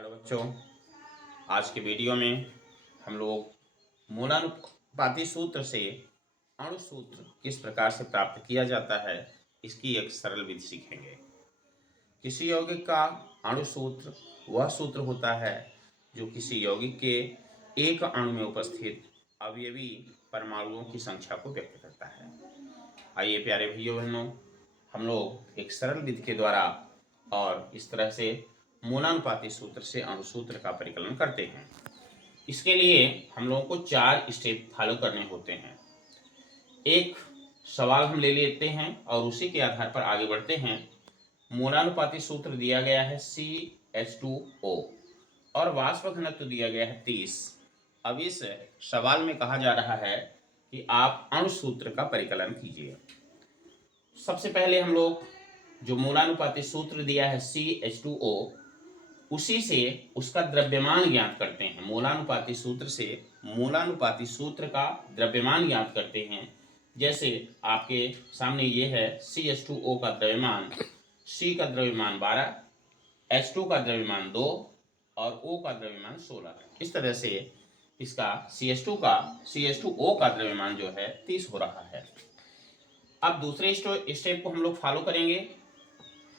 Hello बच्चों, आज के वीडियो में हम लोग मूलानुपाती सूत्र से अणु सूत्र किस प्रकार से प्राप्त किया जाता है इसकी एक सरल विधि सीखेंगे। किसी यौगिक का अणु सूत्र वह सूत्र होता है जो किसी यौगिक के एक अणु में उपस्थित अवयवी परमाणुओं की संख्या को व्यक्त करता है। आइए प्यारे भाइयों बहनों, हम लोग एक सरल विधि के द्वारा और इस तरह से मूलानुपाती सूत्र से अणु सूत्र का परिकलन करते हैं। इसके लिए हम लोगों को 4 स्टेप फॉलो करने होते हैं। एक सवाल हम ले लेते हैं और उसी के आधार पर आगे बढ़ते हैं। मूलानुपाती सूत्र दिया गया है CH2O और वाष्प घनत्व दिया गया है 30। अब इस सवाल में कहा जा रहा है कि आप अणु सूत्र का परिकलन कीजिए। सबसे पहले हम लोग जो मूलानुपाती सूत्र दिया है CH2O उसी से उसका द्रव्यमान ज्ञात करते हैं। मूलानुपाती सूत्र से मूलानुपाती सूत्र का द्रव्यमान ज्ञात करते हैं। जैसे आपके सामने ये है CH2O का द्रव्यमान, C का द्रव्यमान 12, H2 का द्रव्यमान 2 और O का द्रव्यमान 16। इस तरह से इसका CH2O का द्रव्यमान जो है 30 हो रहा है। अब दूसरे स्टेप को हम लोग फॉलो करेंगे।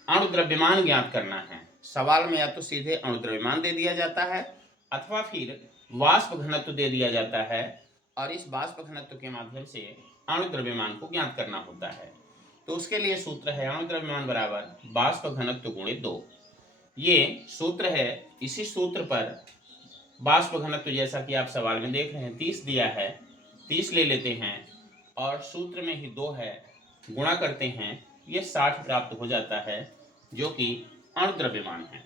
अणु द्रव्यमान ज्ञात करना है। सवाल में या तो सीधे अणु द्रव्यमान दे दिया जाता है अथवा फिर वाष्प घनत्व दे दिया जाता है और इस वाष्प घनत्व के माध्यम से अणु द्रव्यमान को ज्ञात करना होता है। तो उसके लिए सूत्र है अणु द्रव्यमान बराबर वाष्प घनत्व गुणे 2। ये सूत्र है। इसी सूत्र पर वाष्प घनत्व जैसा कि आप सवाल में देख रहे हैं 30 दिया है, 30 ले लेते हैं और सूत्र में ही 2 है, गुणा करते हैं, ये 60 प्राप्त हो जाता है जो कि अणु द्रव्यमान है।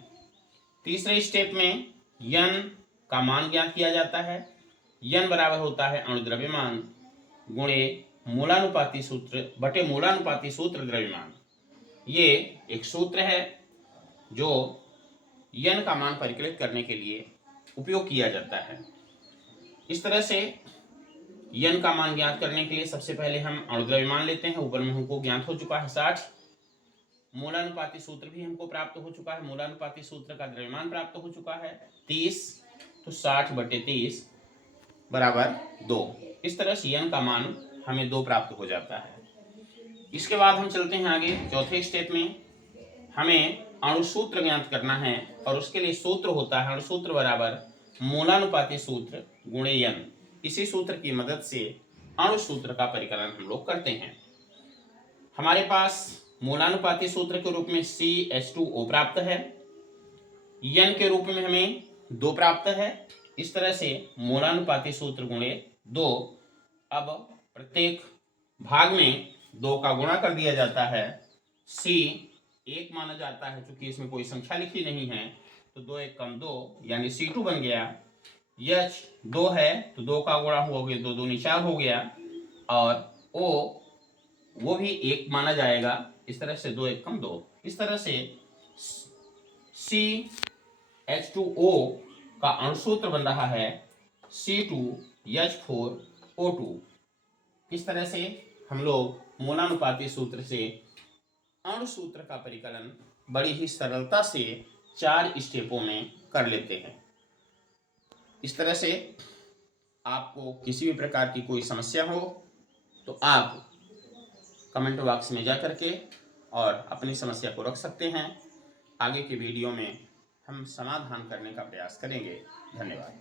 तीसरे स्टेप में n का मान ज्ञात किया जाता है। n बराबर होता है अणु द्रव्यमान गुणे मूलानुपाती सूत्र बटे मूलानुपाती सूत्र द्रव्यमान। ये एक सूत्र है जो n का मान परिकलित करने के लिए उपयोग किया जाता है। इस तरह से n का मान ज्ञात करने के लिए सबसे पहले हम अणु द्रव्यमान लेते हैं। ऊपर में हमको ज्ञात हो चुका है 60। मूलानुपाती सूत्र भी हमको प्राप्त हो चुका है। मूलानुपाती सूत्र का द्रव्यमान प्राप्त हो चुका है 30। तो 60 बटे 30 बराबर 2। इस तरह से n का मान हमें 2 प्राप्त हो जाता है। इसके बाद हम चलते हैं आगे चौथे स्टेप में। हमें अणु सूत्र ज्ञात करना है और उसके लिए सूत्र होता है अणु सूत्र बराबर मूलानुपाती सूत्र गुणे n। इसी सूत्र की मदद से अणु सूत्र का परिकलन हम लोग करते हैं। हमारे पास मूलानुपाती सूत्र के रूप में CH2O प्राप्त है, n के रूप में हमें 2 प्राप्त है। इस तरह से मूलानुपाती सूत्र गुणे 2। अब प्रत्येक भाग में 2 का गुणा कर दिया जाता है। C 1 माना जाता है, क्योंकि इसमें कोई संख्या लिखी नहीं है, तो 2 1 कम 2 यानी C2 बन गया। H 2 है तो 2 का गुणा हो गया, 2 दूनी 4 हो गया और O वो भी 1 माना जाएगा। इस तरह से 2 1 कम 2। इस तरह से CH2O का अणु सूत्र बन रहा है C2H4O2। इस तरह से हम लोग मूलानुपाती सूत्र से अणु सूत्र का परिकलन बड़ी ही सरलता से 4 स्टेपों में कर लेते हैं। इस तरह से आपको किसी भी प्रकार की कोई समस्या हो तो आप कमेंट बॉक्स में जा करके और अपनी समस्या को रख सकते हैं। आगे के वीडियो में हम समाधान करने का प्रयास करेंगे। धन्यवाद।